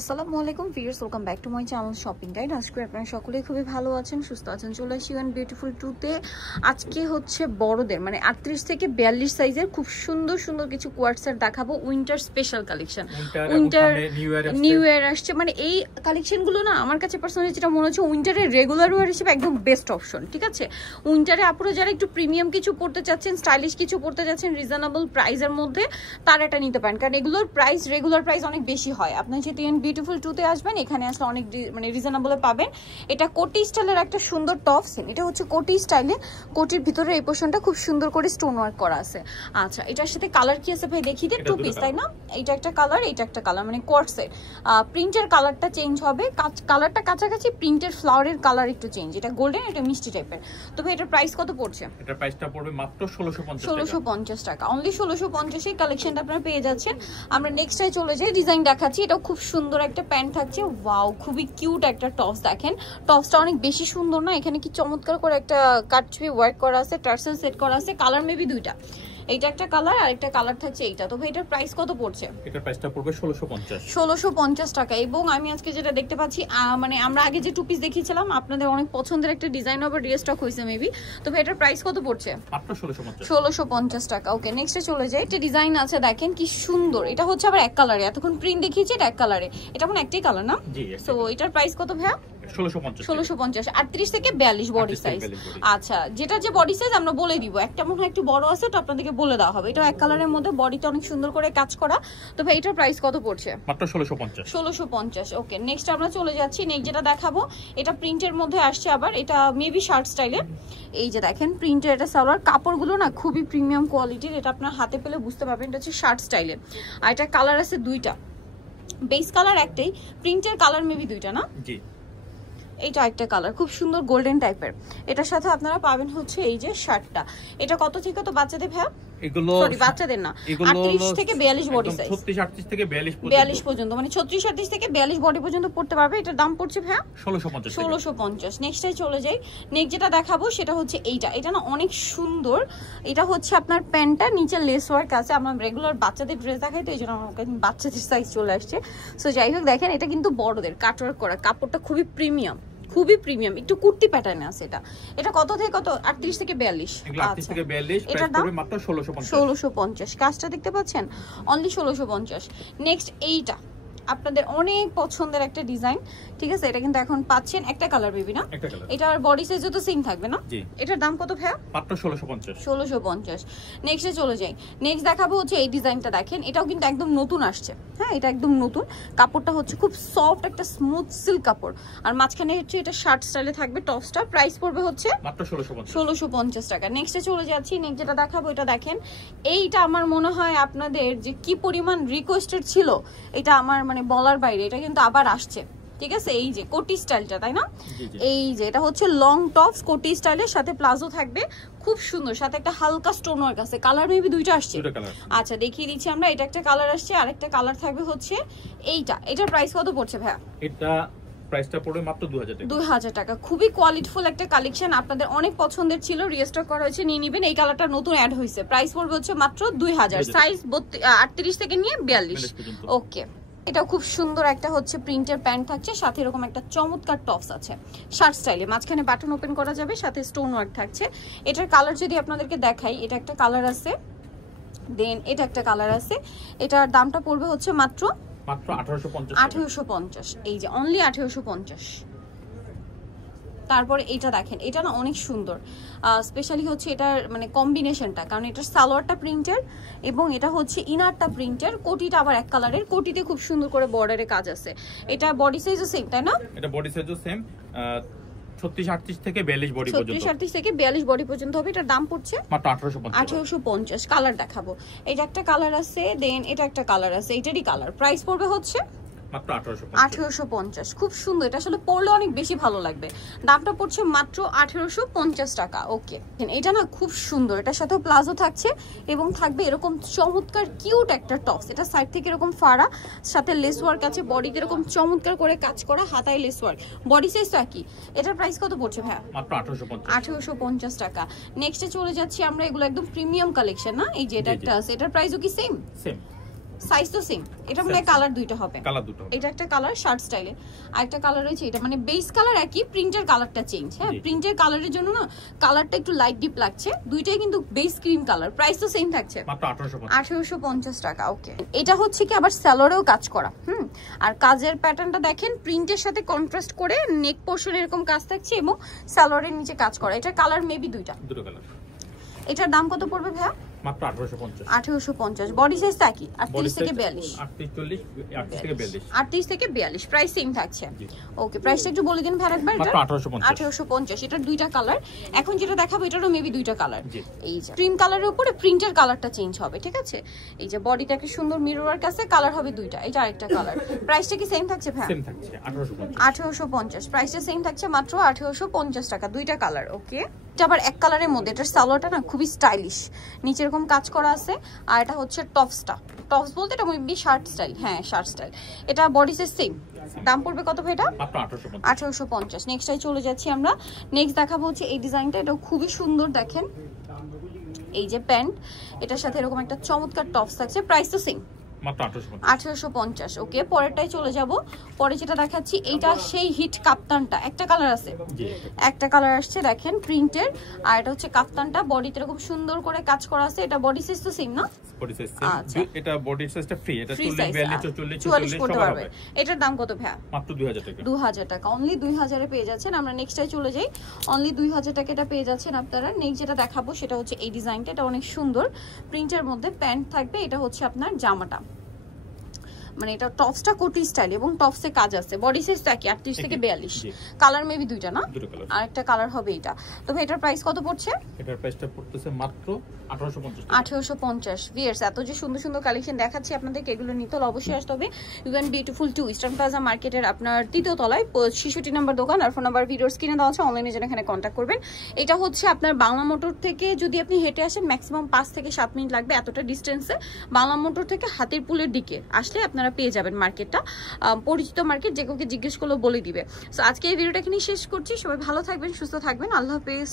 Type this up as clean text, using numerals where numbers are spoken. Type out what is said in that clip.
আসসালামু আলাইকুম viewers, welcome back to my channel shopping guide. আজকে আপনারা সকলেই খুবই ভালো আছেন, সুস্থ আছেন। চলে আসি ওয়ান বিউটিফুল টুতে। আজকে হচ্ছে বড়দের মানে 38 থেকে 42 সাইজের খুব সুন্দর সুন্দর কিছু কোয়ার্টসের দেখাবো। Winter special collection, winter new year আসছে, মানে এই কালেকশনগুলো না আমার কাছে পার্সোনালি যেটা মনে হচ্ছে উইন্টারের রেগুলার ওয়ার হিসেবে একদম বেস্ট অপশন। ঠিক আছে, উইন্টারে আপনারা যারা একটু প্রিমিয়াম কিছু পড়তে চাচ্ছেন, স্টাইলিশ কিছু পড়তে চাচ্ছেন রিজনেবল প্রাইসের মধ্যে, তারা এটা নিতে পারেন। কারণ এগুলোর প্রাইস রেগুলার প্রাইস অনেক বেশি হয়। আপনার যেহেতু বিউটিফুল টুতে আসবেন, এখানে আসলে অনেক মানে রিজনেবলে পাবেন। এটা কোটি স্টাইলের একটা সুন্দর টপ সেন। এটা হচ্ছে কোটি স্টাইলে, কোটির ভিতরে এই পোর্শনটা খুব সুন্দর করে স্টোন ওয়ার্ক করা আছে। আচ্ছা, এটার সাথে কালার কি আছে ভাই দেখিয়ে দিই। টু পিস, তাই না? এইটা একটা কালার, এইটা একটা কালার, মানে কোয়ার্টসের প্রিন্টের কালারটা চেঞ্জ হবে, কালারটা কাছাকাছি, প্রিন্টের ফ্লাওয়ারের কালার একটু চেঞ্জ। এটা গোল্ডেন, এটা মিষ্টি টাইপের। তো ভাই এটার প্রাইস কত পড়ছে? এটার প্রাইসটা পড়বে মাত্র 1650 টাকা। অনলি 1650 এই কালেকশনটা আপনারা পেয়ে যাচ্ছেন। আমরা নেক্সটে চলে যাই, ডিজাইন দেখাচ্ছি। এটাও খুব সুন্দর একটা প্যান্ট থাকছে। ওয়াও, খুবই কিউট একটা টপস। দেখেন টপসটা অনেক বেশি সুন্দর না? এখানে কি চমৎকার করে একটা কাটছবি ওয়ার্ক করা আছে, টার্সেল সেট করা আছে। কালার মেবি দুইটা, এইটা একটা কালার আর একটা কালার থাকছে এইটা। তো ভাই এটার প্রাইস কত পড়ছে? এটার প্রাইসটা পড়বে 1650 টাকা। এবং আমি আজকে যেটা দেখতে পাচ্ছি, মানে আমরা আগে যে টু পিস দেখিয়েছিলাম আপনাদের অনেক পছন্দের একটা ডিজাইন আবার রিস্টক হয়েছে মেবি। তো ভাই এটার প্রাইস কত পড়ছে? মাত্র 1650 টাকা। ওকে, নেক্সটে চলে যাই। একটা ডিজাইন আছে, দেখেন কি সুন্দর। এটা হচ্ছে আবার এক কালারে, এতক্ষণ প্রিন্ট দেখিয়েছি এটা এক কালারে। এটা মানে একটাই কালার না? জি। সো এটার প্রাইস কত ভাইয়া? 1650। 38 থেকে 42 বডি সাইজ। আচ্ছা, যেটা যে বডি সাইজ আমরা বলে দিব। একটা মনে হয় একটু বড় আছে, তো আপনাদেরকে বলে দেওয়া হবে। এটা এক কালারের মধ্যে, বডিটা অনেক সুন্দর করে কাজ করা। তো ভাই এটার প্রাইস কত পড়ছে? মাত্র 1650। ওকে, নেক্সট আমরা চলে যাচ্ছি। নেক্সট যেটা দেখাবো এটা প্রিন্টের মধ্যে আসছে আবার, এটা মেবি শার্ট স্টাইলে। এই যে দেখেন প্রিন্টের এটা সালোয়ার, কাপড়গুলো না খুবই প্রিমিয়াম কোয়ালিটির। এটা আপনার হাতে পেলে বুঝতে পারবেন এটা হচ্ছে শার্ট স্টাইলে। আর এটা কালার আছে দুইটা, বেস কালার একটাই, প্রিন্টের কালার মেবি দুইটা না? জি। এইটা একটা কালার খুব সুন্দর গোল্ডেন টাইপের। এটার সাথে আপনারা পাবেন হচ্ছে এই যে শার্টটা। এটা কত থেকে কত বাচ্চাদের ভাই? এগুলো সরি বাচ্চাদের না, 38 থেকে 42 বডি সাইজ। 36 থেকে 42 পর্যন্ত, মানে 36 38 থেকে 42 বডি পর্যন্ত পড়তে পারবে। এটার দাম পড়ছে ভাই 1650। নেক্সটে চলে যাই। নেক্সট যেটা দেখাবো সেটা হচ্ছে এইটা। এটা না অনেক সুন্দর। এটা হচ্ছে আপনার প্যান্টটা, নিচে লেস ওয়ার্ক আছে। আমরা রেগুলার বাচ্চাদের ড্রেস দেখাই, তো এই জন্য আমার কাছে বাচ্চাদের সাইজ চলে আসছে। সো যাই হোক, দেখেন এটা কিন্তু বড়দের কাটওয়ার্ক করা, কাপড়টা খুবই প্রিমিয়াম, খুবই প্রিমিয়াম, একটু কুর্তি প্যাটার্নে আছে। এটা কত থেকে কত? 38 থেকে 42। আচ্ছা, এটার দাম মাত্র 1650। কাজটা দেখতে পাচ্ছেন, অনলি 1650। নেক্সট এইটা আপনাদের অনেক পছন্দের একটা ডিজাইন। ঠিক আছে, এটা কিন্তু এখন পাচ্ছেন একটা কালার বেবি না? এটার বডি সাইজও তো সেম থাকবে না? এটার দাম কত ভাইয়া? মাত্র 1650। নেক্সটে চলে যাই। নেক্সট দেখাবো হচ্ছে এই ডিজাইনটা। দেখেন এটাও কিন্তু একদম নতুন আসছে। হ্যাঁ, এটা একদম নতুন। কাপড়টা হচ্ছে খুব সফট একটা স্মুথ সিল্ক কাপড়, আর মাঝখানে হচ্ছে এটা শার্ট স্টাইলে থাকবে টপসটা। প্রাইস পড়বে হচ্ছে মাত্র 1650 টাকা। নেক্সটে চলে যাচ্ছি। নেক্সট যেটা দেখাবো এটা দেখেন, এইটা আমার মনে হয় আপনাদের যে কি পরিমাণ রিকোয়েস্টেড ছিল এটা আমার মানে বলার বাইরে। এটা কিন্তু আবার আসছে। ঠিক আছে, এই যে কোটি স্টাইলটা, তাই না? এই যে এটা হচ্ছে লং টপস কোটি স্টাইলের সাথে প্লাজো থাকবে, খুব সুন্দর, সাথে একটা হালকা স্টোন ওয়ার্ক আছে। কালার মেবি দুইটা আসছে। আচ্ছা, দেখিয়ে দিচ্ছি আমরা। এটা একটা কালার আসছে, আর একটা কালার থাকবে হচ্ছে এইটা। এটার প্রাইস কত পড়ছে ভাইয়া? এটা প্রাইসটা পড়বে মাত্র 2000 টাকা। খুবই কোয়ালিটিফুল একটা কালেকশন, আপনাদের অনেক পছন্দের ছিল, রিস্টক করা হয়েছে, নিয়ে নেবেন। এই কালারটা নতুন অ্যাড হয়েছে। প্রাইস পড়বে হচ্ছে মাত্র 2000। সাইজ 38 থেকে নিয়ে 42। ওকে, এটা খুব সুন্দর একটা হচ্ছে প্রিন্টের প্যান্ট থাকছে, সাথে এরকম একটা চমৎকার টপস আছে শার্ট স্টাইলে, মাঝখানে বাটন ওপেন করা যাবে, সাথে স্টোন ওয়ার্ক থাকছে। এটার কালার যদি আপনাদেরকে দেখাই, এটা একটা কালার আছে, দেন এটা একটা কালার আছে। এটার দামটা পড়বে হচ্ছে মাত্র 1850। এই যে অনলি 1850। তারপরে এটা দেখেন, এটা না অনেক সুন্দর, স্পেশালি হচ্ছে এটার মানে কম্বিনেশনটা, কারণ এটার সালোয়ারটা প্রিন্টের এবং এটা হচ্ছে ইনারটা প্রিন্টের। কোটিটা আবার এক কালারের, কোটিতে খুব সুন্দর করে বর্ডারে কাজ আছে। এটা বডি সাইজও সেম, তাই না? এটা বডি সাইজও সেম, 36-38 থেকে 42 বডি পর্যন্ত। 36-38 থেকে 42 বডি পর্যন্ত হবে। এটার দাম পড়ছে মাত্র 1850। কালার দেখাবো, এটা একটা কালার আছে, দেন এটা একটা কালার আছে, এটারই কালার। প্রাইস পড়বে হচ্ছে মাত্র 1850। খুব সুন্দর, এটা আসলে পরলে অনেক বেশি ভালো লাগবে। দামটা পড়ছে মাত্র 1850 টাকা। ওকে, এটা না খুব সুন্দর, এটার সাথেও প্লাজো থাকছে এবং থাকবে এরকম চমৎকার কিউট একটা টপস। এটা সাইড থেকে এরকম ফাড়া, সাথে লেস ওয়ার্ক আছে, বডিতে এরকম চমৎকার করে কাজ করা, হাতায় লেস ওয়ার্ক, বডি সাইজটা কি? এটার প্রাইস কত পড়ছে ভাইয়া? মাত্র 1850 টাকা। নেক্সটে চলে যাচ্ছি আমরা, এগুলো একদম প্রিমিয়াম কালেকশন না? এই যে এটা একটা আছে, এটার প্রাইসও কি সেম? সাইজ তো সেম, এটা মানে কালার দুইটা হবে, কালার দুটো, এটা একটা কালার শার্ট স্টাইলে, আর একটা কালার রয়েছে এটা, মানে বেস কালার একই, প্রিন্টের কালারটা চেঞ্জ। হ্যাঁ, প্রিন্টের কালারের জন্য না কালারটা একটু লাইট ডিপ লাগছে, দুইটাই কিন্তু বেস ক্রিম কালার। প্রাইস তো সেম থাকছে, মাত্র 1850 টাকা। ওকে, এটা হচ্ছে কি আবার স্যালোরেও কাজ করা। আর কাজের প্যাটার্নটা দেখেন, প্রিন্টের সাথে কন্ট্রাস্ট করে নেক পোর্শন এরকম কাজ থাকছে এবং স্যালোরের নিচে কাজ করা। এটা কালার মেবি দুটো কালার। এটার দাম কত পড়বে ভাইয়া? মাত্র 1850। বডি সাইজ একই, 38 থেকে 42, 38 থেকে 42। প্রাইস সেম থাকছে। ওকে, প্রাইসটা একটু বলে দিন ভাই একবার। এটা 1850। এটার দুইটা কালার। এখন যেটা দেখাবো এটারও মেবি দুইটা কালার। এই যে ক্রিম কালারের উপরে প্রিন্টের কালারটা চেঞ্জ হবে, ঠিক আছে? এই যে বডিতে একটা সুন্দর মিরর ওয়ার্ক আছে, কালার হবে দুইটা, এটা আরেকটা কালার। প্রাইসটা কি সেম থাকছে ভাই? সেম থাকছে, 1850। প্রাইসটা সেম থাকছে, মাত্র 1850 টাকা, দুইটা কালার। ওকে, এটা আবার এক কালারের মধ্যে, এটার সালোয়ারটা না খুবই স্টাইলিশ, নিচে এরকম কাজ করা আছে। আর এটা হচ্ছে টপসটা, টপস বলতে এটা মেবি শার্ট স্টাইল। হ্যাঁ, শার্ট স্টাইল। এটা বডি সাইজ সেম। দাম পড়বে কত ভাই এটা? 1850। নেক্সটটাই চলে যাচ্ছি আমরা। নেক্সট দেখাবো হচ্ছে এই ডিজাইনটা, এটা খুবই সুন্দর। দেখেন এই যে প্যান্ট, এটার সাথে এরকম একটা চমৎকার টপস থাকছে। প্রাইস তো সেম, 1850। ওকে, পরেরটাই চলে যাব। পরে যেটা দেখাচ্ছি এইটা সেই হিট কাপ্তানটা, একটা কালার আছে, একটা কালার আসছে দেখেন প্রিন্টের। আর এটা হচ্ছে কাপ্তানটা, বডিতে এরকম সুন্দর করে কাজ করা আছে। এটা বডি সাইজ তো সেম না? Body size same. এটা বডি সাইজটা ফ্রি, এটা 44 করতে পারবে। এটার দাম কত ভাই? মাত্র 2000 টাকা। 2000 টাকা, অনলি 2000 এ পেয়ে যাচ্ছেন। আমরা নেক্সটটাই চলে যাই। অনলি 2000 টাকা এটা পেয়ে যাচ্ছেন আপনারা। নেক্সট যেটা দেখাবো সেটা হচ্ছে এই ডিজাইনটা, এটা অনেক সুন্দর, প্রিন্টের মধ্যে প্যান্ট থাকবে। এটা হচ্ছে আপনার জামাটা, মানে এটা টপসটা কোটি স্টাইল এবং টপসে কাজ আছে। বডি সাইজ তো একই, 38 থেকে 42। কালার মেবি দুইটা না? আর একটা কালার হবে এটা। তো ভাই এটার প্রাইস কত পড়ছে? এটার প্রাইসটা পড়তেছে মাত্র 1850। ভিউয়ার্স, এত যে সুন্দর সুন্দর কালেকশন দেখাচ্ছি আপনাদেরকে, এগুলো নিতে হলে অবশ্যই আসতে হবে ইউএন বিউটিফুল 2 ইস্টার্ন প্লাজা মার্কেটের আপনার 3য় তলায় 66 নম্বর দোকান। আর ফোন নাম্বার ভিডিওর স্ক্রিনে দেওয়া আছে, অনলাইনে যেন এখানে কন্ট্যাক্ট করবেন। এটা হচ্ছে আপনার বাংলা মোটর থেকে যদি আপনি হেঁটে আসেন ম্যাক্সিমাম 5 থেকে 7 মিনিট লাগবে, এতটা ডিস্টেন্সে বাংলা মোটর থেকে হাতিরপুলের দিকে আসলে আপনারা পেয়ে যাবেন মার্কেটটা। পরিচিত মার্কেট, যে কাউকে জিজ্ঞেস করলেও বলে দিবে। সো আজকে এই ভিডিওটা এখানেই শেষ করছি। সবাই ভালো থাকবেন, সুস্থ থাকবেন, আল্লাহ হাফেজ।